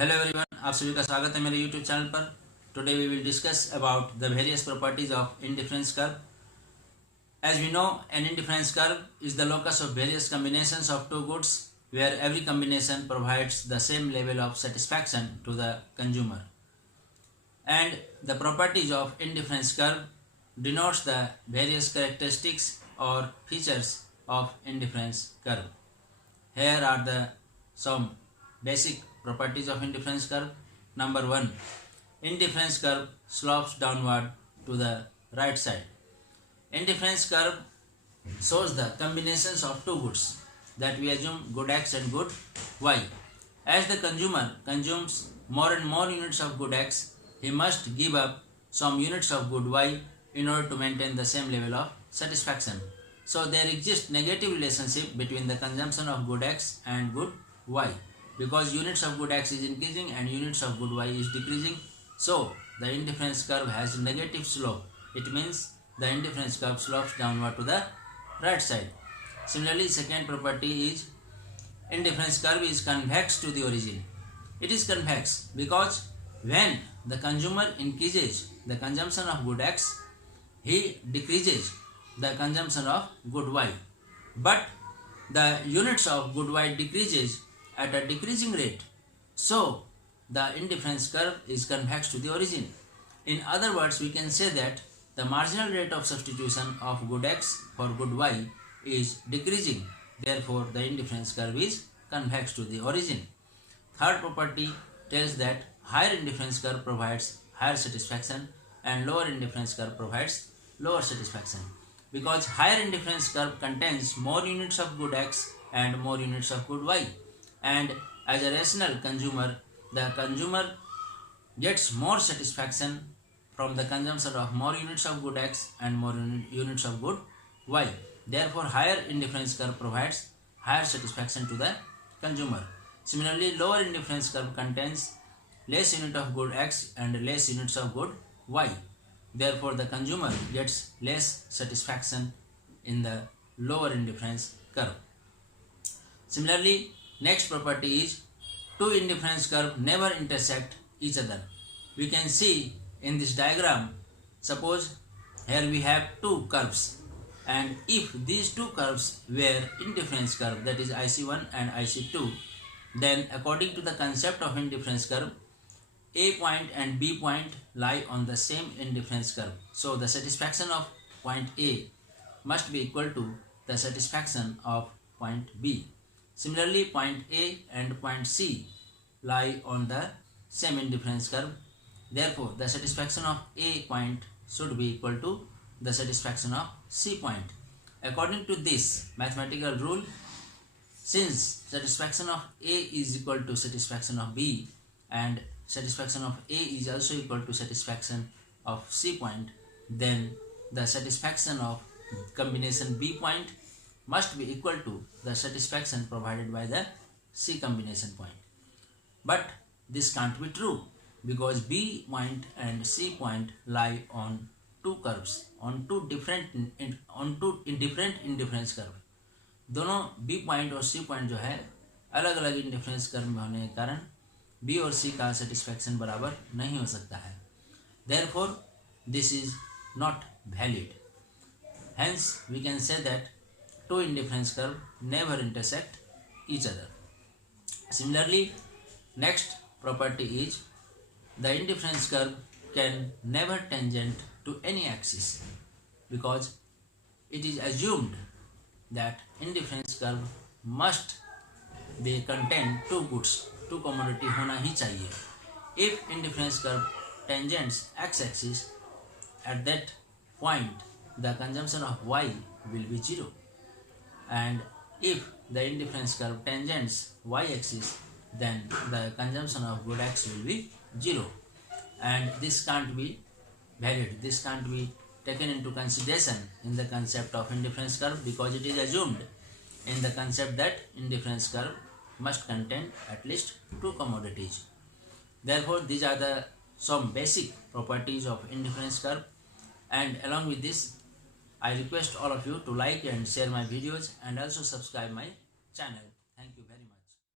Hello everyone, आप सभी का स्वागत है मेरे यूट्यूब चैनल पर। Today we will discuss about the various properties of indifference curve. As we know, an indifference curve is the locus of various combinations of two goods where every combination provides the same level of satisfaction to the consumer. And the properties of indifference curve denotes the various characteristics or features of indifference curve. Here are the some basic properties of indifference curve. Number 1. Indifference curve slopes downward to the right side. Indifference curve shows the combinations of two goods that we assume good X and good Y. As the consumer consumes more and more units of good X, he must give up some units of good Y in order to maintain the same level of satisfaction. So there exists negative relationship between the consumption of good X and good Y, because units of good X is increasing and units of good Y is decreasing. So the indifference curve has negative slope. It means the indifference curve slopes downward to the right side. Similarly, second property is indifference curve is convex to the origin. It is convex because when the consumer increases the consumption of good X, he decreases the consumption of good Y. But the units of good Y decreases at a decreasing rate. So the indifference curve is convex to the origin. In other words, we can say that the marginal rate of substitution of good X for good Y is decreasing. Therefore, the indifference curve is convex to the origin. Third property tells that higher indifference curve provides higher satisfaction and lower indifference curve provides lower satisfaction, because higher indifference curve contains more units of good X and more units of good Y, and as a rational consumer, the consumer gets more satisfaction from the consumption of more units of good X and more units of good Y. Therefore, higher indifference curve provides higher satisfaction to the consumer. Similarly, lower indifference curve contains less unit of good X and less units of good Y. Therefore, the consumer gets less satisfaction in the lower indifference curve. Similarly, next property is two indifference curve never intersect each other. We can see in this diagram, suppose here we have two curves, and if these two curves were indifference curve, that is IC1 and IC2, then according to the concept of indifference curve, A point and B point lie on the same indifference curve. So the satisfaction of point A must be equal to the satisfaction of point B. Similarly, point A and point C lie on the same indifference curve. Therefore, the satisfaction of A point should be equal to the satisfaction of C point. According to this mathematical rule, since satisfaction of A is equal to satisfaction of B and satisfaction of A is also equal to satisfaction of C point, then the satisfaction of combination B point must be equal to the satisfaction provided by the C combination point. But this can't be true, because B point and C point lie on two curves, on two indifferent indifference curve. दोनों B point और C point जो है अलग अलग indifference curve में होने के कारण B और C का सेटिस्फैक्शन बराबर नहीं हो सकता है. Therefore, this is not valid. Hence, we can say that two indifference curve never intersect each other. Similarly, next property is the indifference curve can never tangent to any axis, because it is assumed that indifference curve must be contain two goods, two commodity होना ही चाहिए. If indifference curve tangents x-axis, at that point the consumption of y will be 0, and if the indifference curve tangents y-axis, then the consumption of good X will be 0, and this can't be valid. This can't be taken into consideration in the concept of indifference curve, because it is assumed in the concept that indifference curve must contain at least two commodities. Therefore, these are the some basic properties of indifference curve, and along with this, I request all of you to like and share my videos and also subscribe my channel.